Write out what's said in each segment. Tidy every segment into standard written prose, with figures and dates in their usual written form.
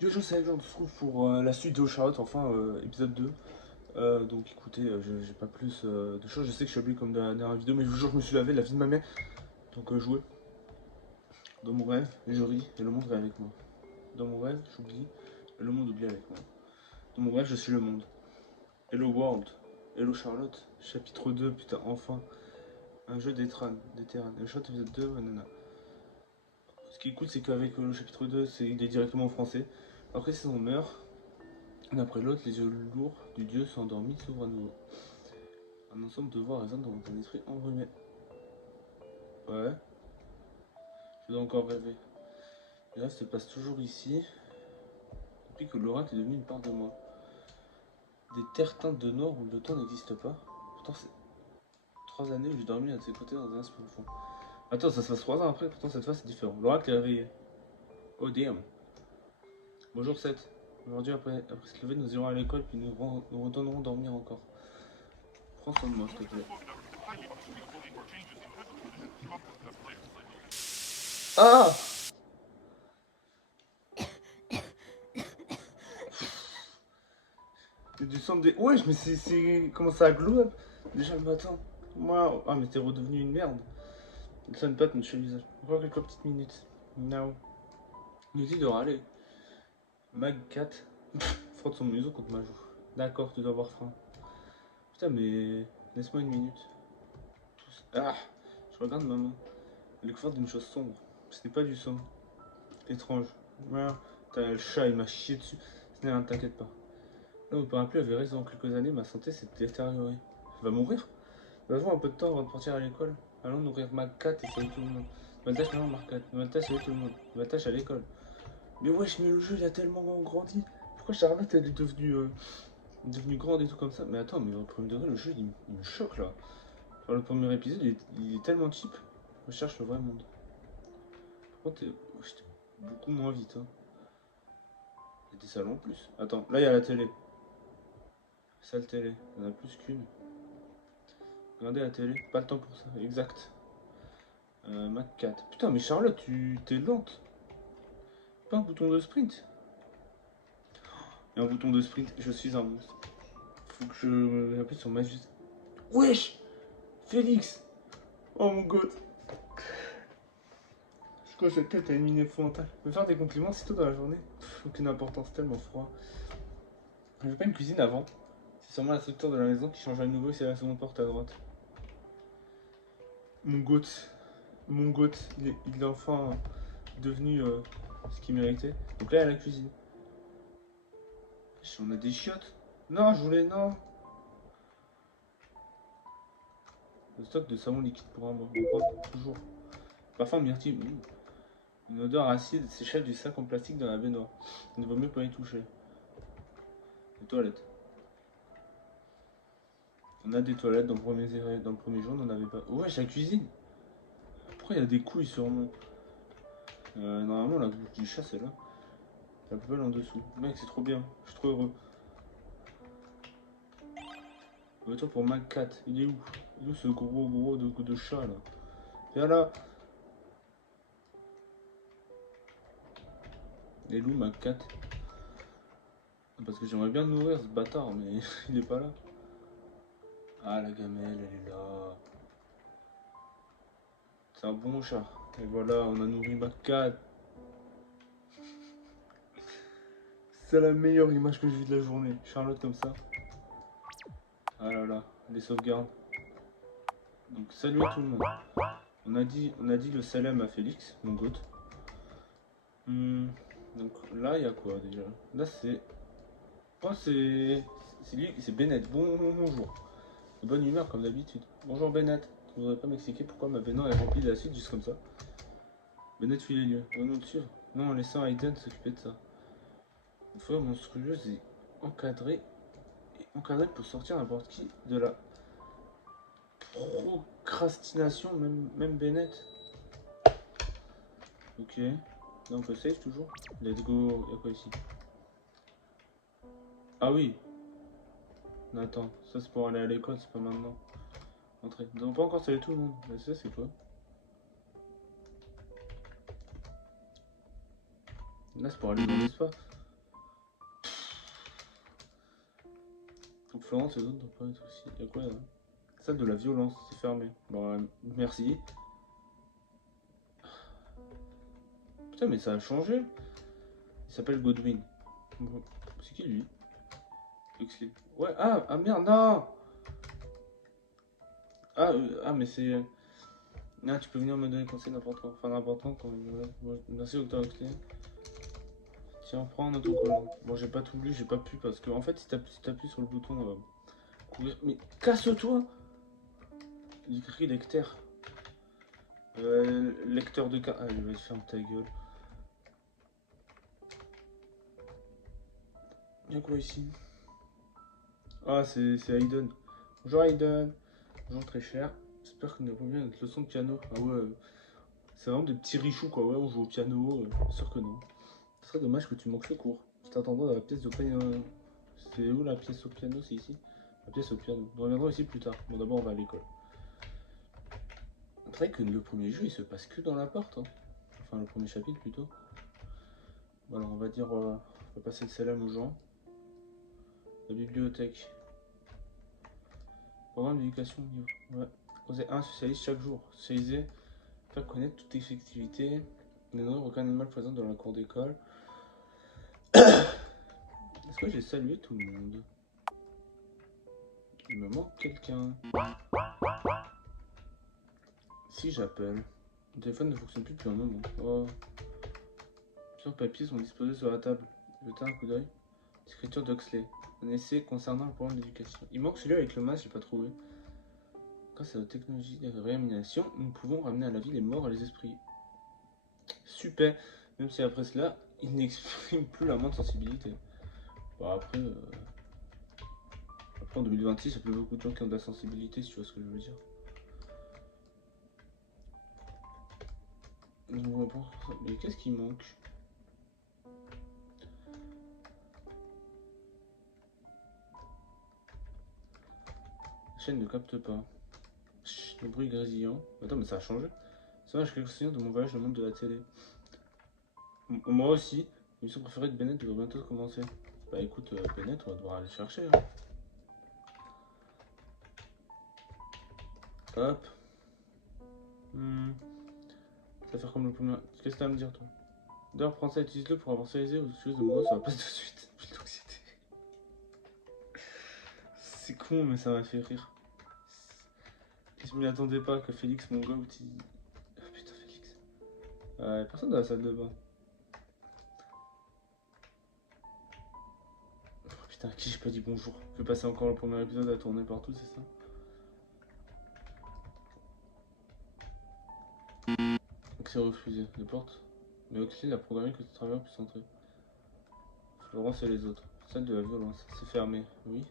Yo, je sais, on se retrouve pour la suite de Charlotte, enfin épisode 2. Donc écoutez, j'ai pas plus de choses. Je sais que je suis habillé comme dans la dernière vidéo, mais je vous jure, je me suis lavé la vie de ma mère. Donc jouer dans mon rêve, et je ris, et le monde rit avec moi. Dans mon rêve, j'oublie, et le monde oublie avec moi. Dans mon rêve, je suis le monde. Hello World, Hello Charlotte, chapitre 2, putain, enfin. Un jeu des terrains. Le Charlotte épisode 2, nanana. Ce qui est cool, c'est qu'avec le chapitre 2, il est directement en français. Après, si on meurt, l'un après l'autre, les yeux lourds du dieu sont endormis s'ouvrent à nouveau. Un ensemble de voix résonne dans mon esprit embrumé. Ouais, je dois encore rêver. Les rêves se passent toujours ici, depuis que l'oracle est devenu une part de moi. Des terres teintes de noir où le temps n'existe pas. Pourtant, c'est 3 années où j'ai dormi à ses côtés dans un esprit profond. Attends, ça se passe 3 ans après, pourtant cette fois c'est différent. L'oracle est réveillé. Oh damn. Bonjour Seth. Aujourd'hui, après se lever, nous irons à l'école, puis nous retournerons dormir encore. Prends soin de moi, s'il te plaît. Ah! C'est du sang des. Wesh, mais c'est. Comment ça glow déjà le matin? Moi. Ah, mais t'es redevenu une merde. Il sonne pas ton visage. Encore quelques petites minutes. No. Nous dit de râler. Mag 4 frotte son museau contre ma joue. D'accord, tu dois avoir faim. Putain, mais. Laisse-moi une minute. Ah! Je regarde ma main. Elle est couverte d'une chose sombre. Ce n'est pas du sang. Étrange. Ah, le chat, il m'a chié dessus. Ce n'est rien, t'inquiète pas. Là, mon parapluie avait raison. En quelques années, ma santé s'est détériorée. Elle va mourir? Nous avons un peu de temps avant de partir à l'école. Allons nourrir Mac 4 et saluer tout le monde. Ma tâche maintenant, Marc 4. Ma tâche, saluer tout le monde. Ma tâche à l'école. Mais wesh, mais le jeu il a tellement grandi. Pourquoi Charlotte elle est devenue grande et tout comme ça? Mais attends, mais au premier degré, le jeu il me choque là. Enfin, le premier épisode il est tellement cheap. Je cherche le vrai monde. Par contre, j'étais beaucoup moins vite. Hein. Il y a des salons en plus. Attends, là il y a la télé. Salle télé. Il y en a plus qu'une. Regardez la télé. Pas le temps pour ça. Exact. Mac 4. Putain, mais Charlotte, tu t'es lente. Pas un bouton de sprint. Et un bouton de sprint, je suis un monstre. Faut que je appuie sur Majus. Wesh, Félix. Oh mon god. C'est quoi cette tête à une mine épouvantable? Me faire des compliments si tôt dans la journée? Aucune importance, tellement froid. J'avais pas une cuisine avant. C'est sûrement la structure de la maison qui change à nouveau, c'est la seconde porte à droite. Mon goat. Mon goat, il est enfin devenu ce qu'il méritait. Donc là, il y a la cuisine. On a des chiottes. Non, je voulais. Non. Le stock de savon liquide pour un mois. Toujours. Parfum myrtille. Une odeur acide s'échappe du sac en plastique dans la baignoire. Il ne vaut mieux pas y toucher. Les toilettes. On a des toilettes dans le premier jour, on n'en avait pas. Ouais, la cuisine. Pourquoi il y a des couilles sur mon. Normalement, la bouche du chat, c'est là. La poubelle en dessous. Mec, c'est trop bien. Je suis trop heureux. Toi pour Mac 4. Il est où? Il est où ce gros de chat là? Viens là. Il est où Mac 4? Parce que j'aimerais bien nourrir ce bâtard, mais il est pas là. Ah, la gamelle, elle est là. C'est un bon chat. Et voilà, on a nourri Mac 4. C'est la meilleure image que j'ai vue de la journée. Charlotte comme ça. Ah là là, les sauvegardes. Donc salut à tout le monde. On a dit le salam à Félix, mon goat. Donc là, il y a quoi déjà? Là, c'est. Oh, c'est lui, c'est Bennett. Bonjour. De bonne humeur comme d'habitude. Bonjour Bennett. Tu voudrais pas m'expliquer pourquoi ma baignoire est remplie d'acide juste comme ça? Bennett suit les lieux. Venons de suivre. Non, en laissant Aiden s'occuper de ça. Une fourrure monstrueuse et encadrée pour sortir n'importe qui de la procrastination, même Bennett. Ok. Là on peut save toujours. Let's go. Y'a quoi ici? Ah oui. Non, attends, ça c'est pour aller à l'école, c'est pas maintenant. Entrée. Nous n'avons pas encore salué tout le monde. Mais ça c'est quoi? Là c'est pour aller dans l'espace. Florence et les autres doivent pas être aussi. Y'a quoi là? Salle de la violence, c'est fermé. Bon, merci. Putain, mais ça a changé. Il s'appelle Godwin. Bon, c'est qui lui? Huxley. Ouais, ah merde, non! Mais c'est. Ah, tu peux venir me donner conseil n'importe quand. Enfin, n'importe quand. Ouais. Bon, merci, Docteur Huxley. Tiens, prends un autocollant. Bon, j'ai pas tout lu, j'ai pas pu parce que, en fait, si t'appuies sur le bouton courir. Mais casse-toi! Il écrit lecteur. Lecteur de cas. Allez, vas-y, ferme ta gueule. Y'a quoi ici? Ah, c'est Hayden. Bonjour Hayden. Bonjour très cher. J'espère que nous avons bien notre leçon de piano. Ah ouais, c'est vraiment des petits richoux quoi. Ouais, on joue au piano. Sûr que non. Ce serait dommage que tu manques le cours. Je t'attendrai dans la pièce au piano. C'est où la pièce au piano? C'est ici? La pièce au piano. On reviendra ici plus tard. Bon, d'abord, on va à l'école. C'est vrai que le premier jeu il se passe que dans l'appart. Hein. Enfin, le premier chapitre plutôt. Bon, alors, on va dire. On va passer le salam aux gens. La bibliothèque. Programme d'éducation niveau. Ouais. Posez 1, socialise chaque jour. Socialiser. Faire connaître toute effectivité. Les noms, aucun animal présent dans la cour d'école. Est-ce que j'ai salué tout le monde? Il me manque quelqu'un. Si j'appelle. Le téléphone ne fonctionne plus depuis un moment. Oh. Plusieurs papiers sont disposés sur la table. Jetez un coup d'œil. Écriture d'Huxley. Un essai concernant le problème d'éducation. Il manque celui avec le masque, j'ai pas trouvé. Grâce à la technologie de réanimation, nous pouvons ramener à la vie les morts et les esprits. Super. Même si après cela, il n'exprime plus la moindre sensibilité. Bon, après en 2026, il y a plus beaucoup de gens qui ont de la sensibilité, si tu vois ce que je veux dire. Mais qu'est-ce qui manque? La chaîne ne capte pas. Chut, le bruit grésillant. Attends, mais ça a changé. Ça va, j'ai quelques souvenirs de mon voyage dans le monde de la télé. Moi aussi. L'émission préférée de Bennett doit bientôt commencer. Bah écoute, Bennett, on va devoir aller chercher. Hein. Hop. Ça va faire comme le premier. Qu'est-ce que t'as à me dire, toi? D'ailleurs, prends ça, utilise-le pour avoir réalisé ou chose de moi, ça va pas tout de suite. Plutôt que c'était. C'est con, mais ça m'a fait rire. Je m'y attendais pas que Félix, mon gars, utilise. Oh, putain, Félix. Personne dans la salle de bain. Oh, putain, à qui j'ai pas dit bonjour? Je vais passer encore le premier épisode à tourner partout, c'est ça? Accès refusé. Les portes. Mais Oxley a programmé que ce travailleur puisse entrer. Florence et les autres. Salle de la violence. C'est fermé. Oui.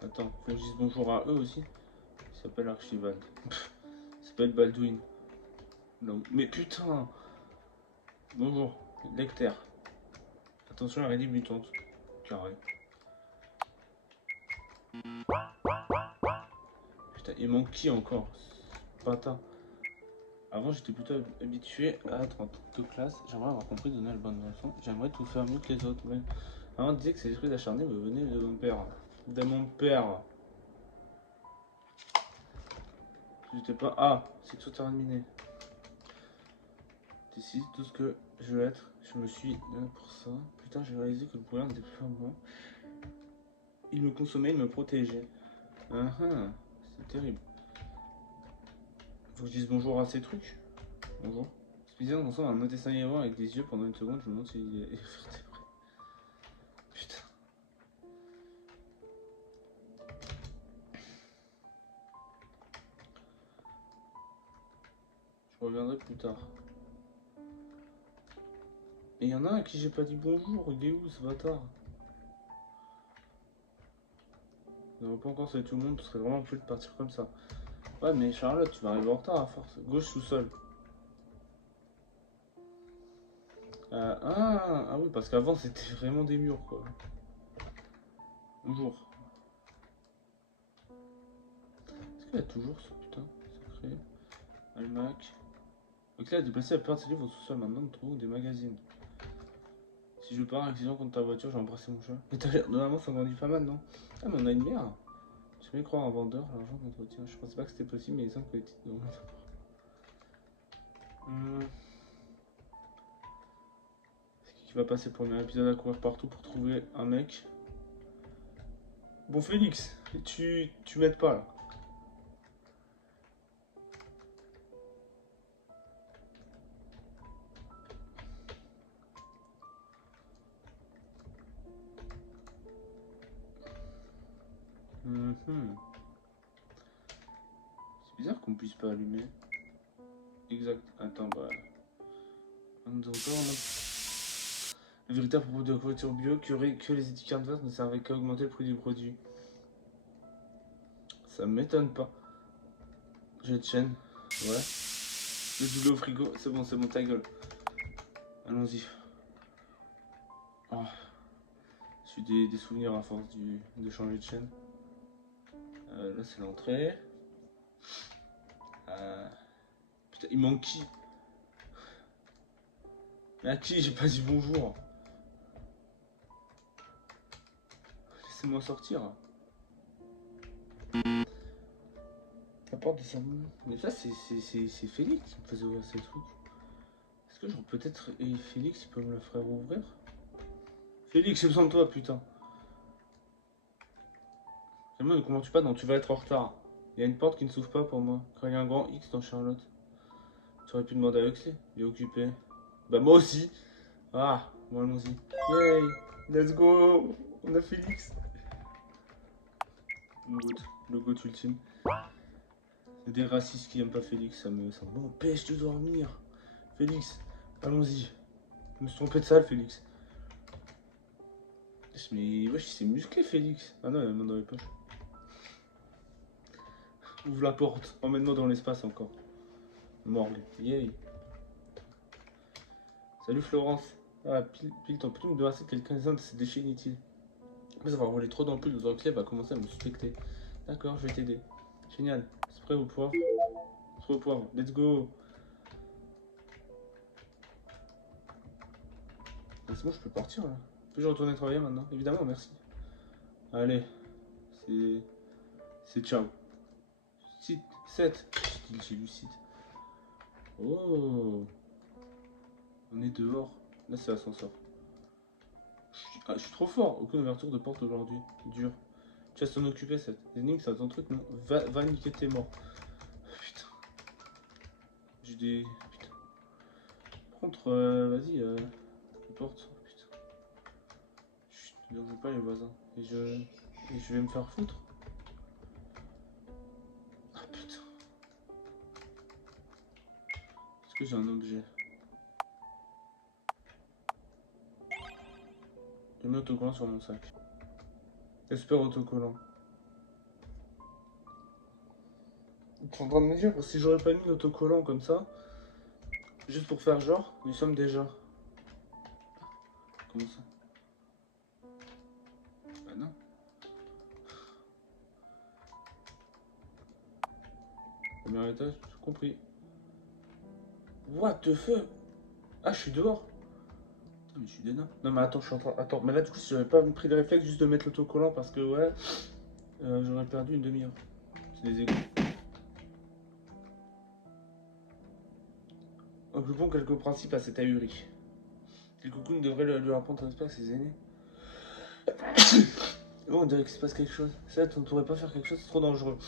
Attends, faut que je dise bonjour à eux aussi. Il s'appelle Archibald. Il s'appelle Baldwin. Non, mais putain! Bonjour, lecteur. Attention à l'araignée mutante. Carré. Putain, il manque qui encore? Patin. Avant, j'étais plutôt habitué à être en toute classe. J'aimerais avoir compris donner la bonne leçon. J'aimerais tout faire mieux que les autres. Mais avant, on disait que ces esprits acharnés me venaient de mon père. De mon père. J'étais pas. Ah, c'est que tout terminé. Décide tout ce que je veux être. Je me suis pour ça. Putain, j'ai réalisé que le pouvoir n'était plus à moi. Il me consommait, il me protégeait. C'est terrible. Faut que je dise bonjour à ces trucs. Bonjour. C'est bizarre d'ensemble un dessin animé avec des yeux pendant une seconde, je me demande s'il est vertébré. Putain. Je reviendrai plus tard. Et il y en a un à qui j'ai pas dit bonjour, il est où ce bâtard? On va pas encore saluer tout le monde, ce serait vraiment plus de partir comme ça. Ouais mais Charlotte, tu vas arriver en retard à force. Gauche sous-sol. Ah oui, parce qu'avant c'était vraiment des murs quoi. Bonjour. Est-ce qu'il y a toujours ce putain secret? Almac. Donc là, déplacer la plupart de ces livres au sous-sol. Maintenant, nous trouvons des magazines. Si je pars un accident contre ta voiture, j'ai embrassé mon chat. Mais t'as l'air, normalement ça grandit pas mal, non? Ah, mais on a une mère. Je vais croire un vendeur, l'argent d'entretien. Je pensais pas que c'était possible, mais il semble que les titres de C'est qui va passer pour un épisode à courir partout pour trouver un mec? Bon, Félix, tu m'aides pas là. C'est bizarre qu'on puisse pas allumer. Exact. Attends, bah. Le véritable propos de la couverture bio que les étiquettes vertes ne servaient qu'à augmenter le prix du produit. Ça m'étonne pas. J'ai de chaîne. Ouais. Le double au frigo. C'est bon, ta gueule. Allons-y. Oh. J'ai des souvenirs à force de changer de chaîne. Là, c'est l'entrée. Putain, il manque qui? Mais à qui j'ai pas dit bonjour? Laissez-moi sortir. La porte de sa main. Mais ça, c'est Félix qui me faisait ouvrir ces trucs. Est-ce que genre peut-être Félix il peut me le faire ouvrir? Félix, j'ai besoin de toi, putain. Jamais ne comprends-tu pas? Non, tu vas être en retard. Il y a une porte qui ne s'ouvre pas pour moi. Quand il y a un grand X dans Charlotte. Tu aurais pu demander à Huxley. Il est occupé. Bah moi aussi. Ah, bon allons-y. Yay, let's go. On a Félix. Le goût ultime. Il y a des racistes qui aiment pas Félix, ça m'empêche de dormir. Félix, allons-y. Je me suis trompé de salle, Félix. Mais wesh, il s'est musclé, Félix. Ah non, il y a la main dans les poches. Ouvre la porte, emmène-moi dans l'espace encore. Morgue, yay. Salut Florence. Ah, pile ton plume de racer quelqu'un de ses déchets inutiles. Après avoir volé trop d'ampoules dans le clé, va commencer à me suspecter. D'accord, je vais t'aider. Génial. Spray au poivre. Spray au poivre. Let's go. C'est bon, je peux partir là. Puis-je retourner travailler maintenant? Évidemment, merci. Allez. C'est ciao. Site 7. J'ai lu site. Oh. On est dehors. Là, c'est l'ascenseur. Je suis trop fort. Aucune ouverture de porte aujourd'hui. Dur. Tu vas s'en occuper, cette énigme, c'est un truc, non? Va niquer tes morts. Putain. J'ai des. Putain. Par contre, vas-y, porte. Putain. Chut, ne dérangez pas les voisins. Et je vais me faire foutre. Ah putain. Est-ce que j'ai un objet? J'ai mis autocollant sur mon sac. Super autocollant. Je suis en train de me dire, si j'aurais pas mis l'autocollant comme ça, juste pour faire genre, nous sommes déjà. Comment ça? Bah non. Premier étage, j'ai compris. What the fuck? Ah, je suis dehors. Putain, mais je suis dénain. Non, mais attends, je suis en train. Attends, mais là, du coup, si j'avais pas pris le réflexe juste de mettre l'autocollant parce que, ouais, j'aurais perdu une demi-heure. C'est des égouts. Occupons quelques principes à cet ahuri. Quelques coups devraient lui apprendre, n'est-ce pas, à ses aînés. Oh, on dirait qu'il se passe quelque chose. Certes, on ne pourrait pas faire quelque chose, c'est trop dangereux.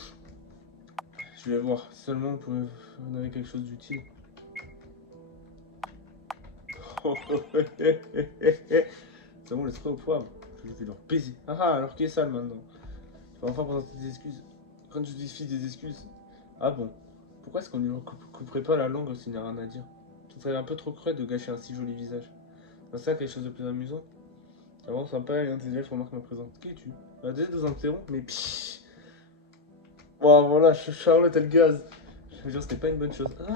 Je vais voir. Seulement, on avait quelque chose d'utile. C'est bon, laisse-moi au poivre. Je vais leur baiser. Ah, alors qui est sale maintenant? Je vais enfin présenter des excuses. Quand je dis des excuses. Ah bon? Pourquoi est-ce qu'on ne lui couperait pas la langue s'il n'y a rien à dire? Ce serait un peu trop cruel de gâcher un si joli visage. C'est ça quelque chose de plus amusant? Avant, sympa et intelligent, je remarque ma présence. Qui es-tu? Désolé de vous interrompre, mais pfff. Wow, voilà, Charlotte, elle gaz. Je veux dire, c'était pas une bonne chose. Ah,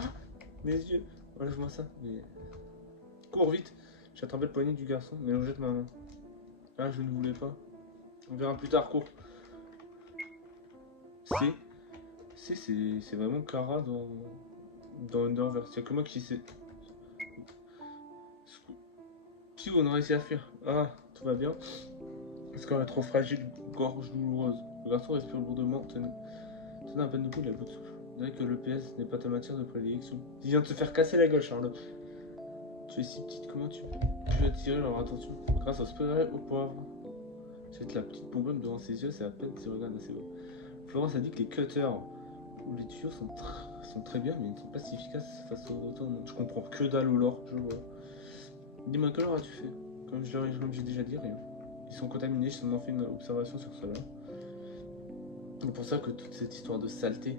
mes yeux. Enlève-moi ça. Mais... Cours vite. J'ai attrapé le poignet du garçon, mais on jette ma main. Ah, je ne voulais pas. On verra plus tard, cours. C'est vraiment Kara dans Underverse. Y'a que moi qui sais. Si on a réussi à fuir. Ah, tout va bien. Parce qu'on est trop fragile, gorge douloureuse. Le garçon respire lourdement, tenez à peine debout, il a bout de souffle. On dirait que le PS n'est pas ta matière de prédilection. Il vient de se faire casser la gueule, Charlotte. Tu es si petite, comment tu peux attirer leur attention grâce au spray au poivre. Jette la petite bonbonne devant ses yeux, c'est à peine s'il regarde assez haut. Florence a dit que les cutters ou les tuyaux sont très bien, mais ils ne sont pas si efficaces face au autant de monde. Je comprends que dalle ou l'or, je vois. Dis-moi, que leur as-tu fait? Comme j'ai déjà dit, rien. Ils sont contaminés, j'ai seulement fait une observation sur cela. C'est pour ça que toute cette histoire de saleté.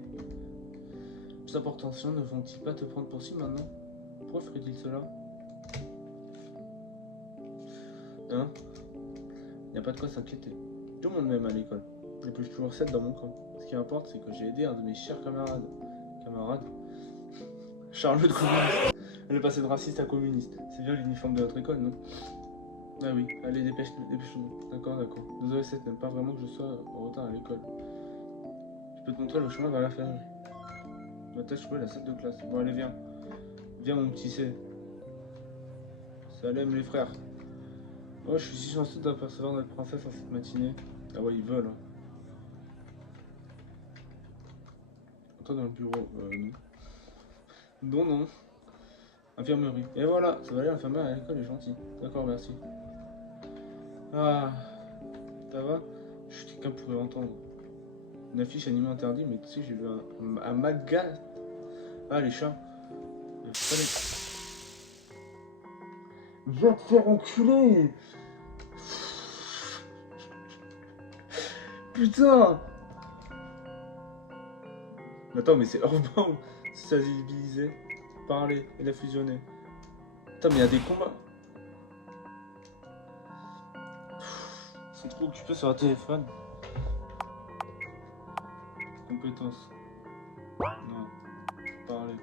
Plus important, ne vont-ils pas te prendre pour ci maintenant? Pourquoi ferait-il cela? Hein? Il n'y a pas de quoi s'inquiéter. Tout le monde m'aime à l'école. Et puis je suis toujours 7 dans mon camp. Ce qui importe, c'est que j'ai aidé un de mes chers camarades. Charlotte communiste. Elle est passée de raciste à communiste. C'est bien l'uniforme de notre école, non? Ah oui, allez, dépêche-nous. D'accord. Désolé, 7 n'aime pas vraiment que je sois en retard à l'école. Je peux te montrer le chemin vers la ferme. Ma tâche, jouer la salle de classe. Bon, allez, viens. Viens, mon petit C. Salam, les frères. Oh, je suis si chanceux d'apercevoir notre princesse en cette matinée. Ah ouais, ils veulent. Hein. Toi dans le bureau, non. Non. Infirmerie. Et voilà, ça va aller, l'infirmière à l'école est gentille. D'accord, merci. Ah, ça va? Je suis quelqu'un pourrait entendre. Une affiche animé interdit, mais tu sais, j'ai vu un magat. Ah, les chats. Va te faire enculer! Putain! Attends, mais c'est Earthbound, sensibilisé, parler, il a fusionné. Putain, mais il y a des combats. Ils sont trop occupés sur leur téléphone. Compétences. Non. Parler.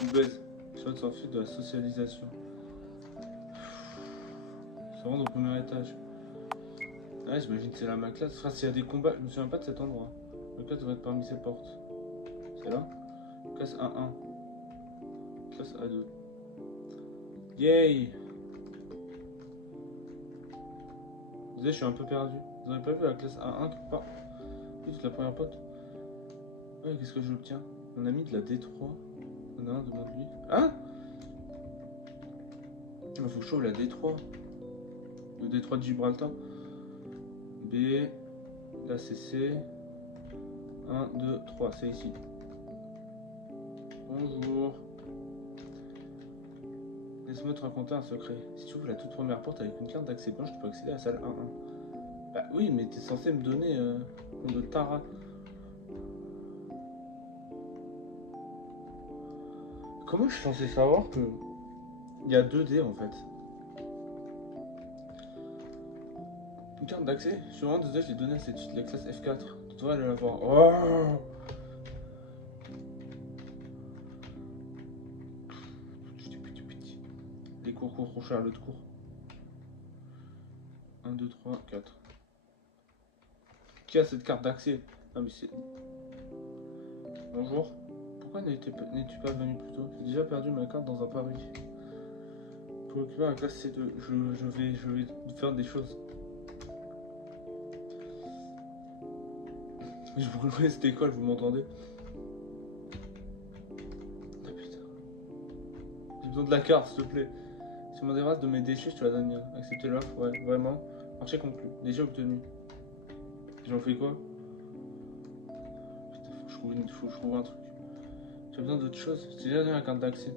Je baise. Charlotte s'enfuit de la socialisation. Se rendre au premier étage. Ouais, j'imagine que c'est là ma classe. Enfin, s'il y a des combats, je me souviens pas de cet endroit. Ma classe devrait être parmi ces portes. C'est là? Classe 1-1. Classe A2. Yay! Désolé, je suis un peu perdu. Vous avez pas vu la classe A1 quelque part? Oui, c'est la première pote. Ouais, qu'est-ce que j'obtiens? On a mis de la D3. On a un, demande-lui. Hein? Il faut que je trouve la D3. Le D3 de Gibraltar. B. La CC. 1, 2, 3, c'est ici. Bonjour. Laisse-moi te raconter un secret. Si tu ouvres la toute première porte avec une carte d'accès blanche, tu peux accéder à la salle 1-1. Bah oui, mais t'es censé me donner de Tara. Comment je suis censé savoir que il y a 2 dés en fait? Une carte d'accès? Je suis vraiment désolé, je l'ai donné à cette fille de la classe F4. Tu devrais aller la voir. Oh, les cours, Charlotte cours. 1, 2, 3, 4. Qui a cette carte d'accès? Ah mais c'est... Bonjour. Pourquoi n'es-tu pas venu plus tôt? J'ai déjà perdu ma carte dans un pari. Pour occuper la classe C2, je vais faire des choses. Je brûlerai cette école, vous m'entendez? Ah putain. J'ai besoin de la carte, s'il te plaît. Si tu m'en débarrasses de mes déchets, je te la donne. Acceptez l'offre, ouais, vraiment. Marché conclu. Déchets obtenus. J'en fais quoi? Putain, faut que je trouve un truc. J'ai besoin d'autre chose. J'ai déjà donné la carte d'accès.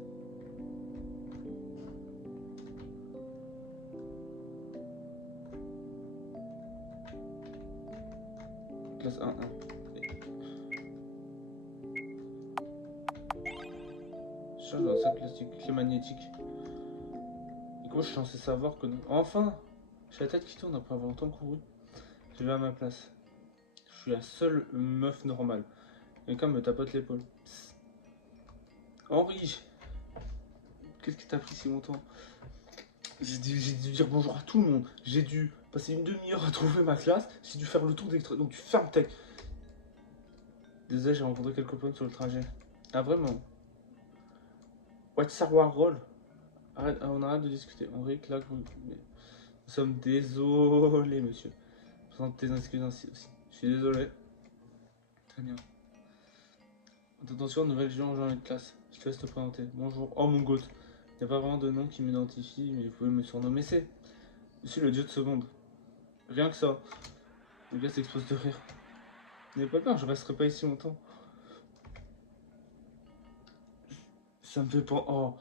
Classe 1-1. Je change dans le sac plastique. Clé magnétique. Et comment je suis censé savoir que non? Enfin! J'ai la tête qui tourne après avoir longtemps couru. Je vais à ma place. Je suis la seule meuf normale. Quelqu'un me tapote l'épaule. Henri! Qu'est-ce qui t'a pris si longtemps? J'ai dû dire bonjour à tout le monde. J'ai dû passer une demi-heure à trouver ma classe. J'ai dû faire le tour d'extra. Donc tu fermes ta... Désolé, j'ai rencontré quelques potes sur le trajet. Ah vraiment? What's our role? On arrête de discuter. Henri, claque. Nous sommes désolés, monsieur. Présente tes excuses ainsi aussi. Je suis désolé. Très bien. Attention, nouvelle genre de classe. Je te laisse te présenter. Bonjour. Oh mon god. Il n'y a pas vraiment de nom qui m'identifie, mais vous pouvez me surnommer C. Je suis le dieu de ce monde. Rien que ça. Le gars s'expose de rire. N'ayez pas peur, je resterai pas ici longtemps. Ça me fait penser. Oh,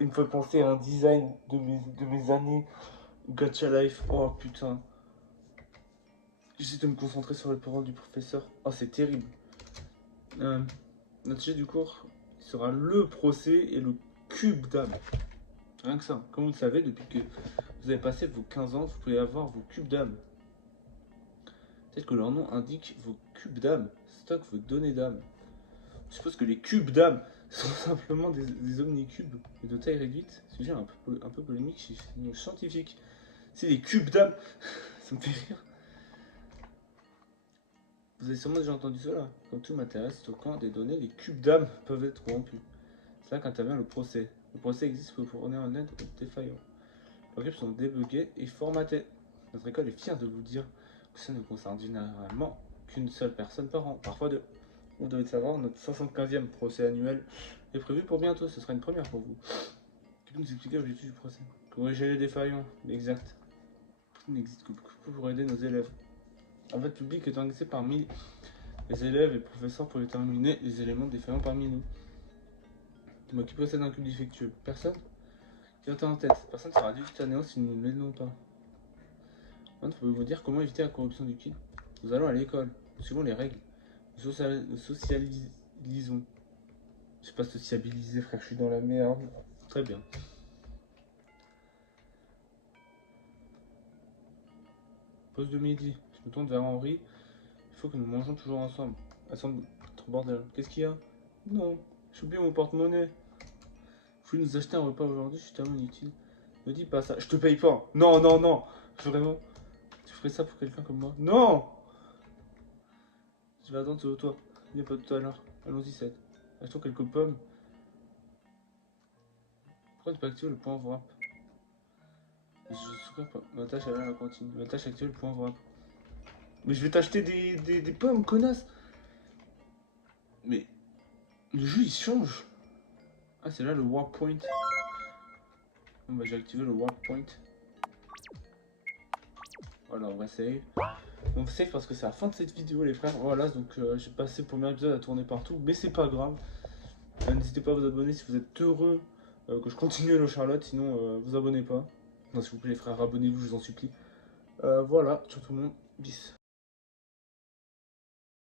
il me fait penser à un design de mes années Gacha Life. Oh putain. J'essaie de me concentrer sur les paroles du professeur. Oh, c'est terrible. Notre sujet du cours sera le procès et le cube d'âme. Rien que ça. Comme vous le savez, depuis que vous avez passé vos 15 ans, vous pouvez avoir vos cubes d'âme. Peut-être que leur nom indique vos cubes d'âme, stocke vos données d'âme. Je suppose que les cubes d'âme sont simplement des omnicubes de taille réduite. Sujet un peu polémique chez nos scientifiques. C'est les cubes d'âme. Ça me fait rire. Vous avez sûrement déjà entendu cela. Comme tout matériel stockant des données, les cubes d'âme peuvent être corrompus. C'est là qu'intervient le procès. Le procès existe pour fournir un aide aux défaillants. Les cubes sont débuggés et formatés. Notre école est fière de vous dire que ça ne concerne généralement qu'une seule personne par an, parfois deux. Vous devez savoir, notre 75e procès annuel est prévu pour bientôt. Ce sera une première pour vous. Qui peut nous expliquer l'objectif du procès? Corriger les défaillants. Exact. Il n'existe que pour aider nos élèves. En fait, le public est organisé parmi les élèves et professeurs pour déterminer les éléments défaillants parmi nous. Dis-moi qui possède un cube défectueux? Personne? Qui a en tête? Personne sera réduit à néant si nous ne l'aidons pas. Maintenant, pouvez vous dire comment éviter la corruption du kid? Nous allons à l'école. Nous suivons les règles. Nous socialisons. Je sais pas sociabiliser, frère, je suis dans la merde. Très bien. Pause de midi. Je me tourne vers Henri. Il faut que nous mangeons toujours ensemble. Ensemble, trop bordel. Qu'est-ce qu'il y a? Non, j'ai oublié mon porte-monnaie. Vous voulez nous acheter un repas aujourd'hui? Je suis tellement inutile. Ne dis pas ça. Je te paye pas. Non, non, non. Vraiment. Tu ferais ça pour quelqu'un comme moi? Non! Je vais attendre sur toi. Il n'y a pas tout à l'heure. Allons-y, 7. Achetons quelques pommes. Pourquoi ne pas activer le point wrap? Je souhaite pas. Ma tâche est à la cantine. Ma tâche activer le point wrap. Mais je vais t'acheter des pommes, connasse! Mais le jeu il change. Ah, c'est là le warp point. Bon, bah j'ai activé le warp point. Voilà, on va save. On save parce que c'est la fin de cette vidéo, les frères. Voilà, donc j'ai passé le premier épisode à tourner partout, mais c'est pas grave. N'hésitez pas à vous abonner si vous êtes heureux que je continue le Charlotte, sinon vous abonnez pas. Non, s'il vous plaît, les frères, abonnez-vous, je vous en supplie. Voilà, ciao tout le monde, bis.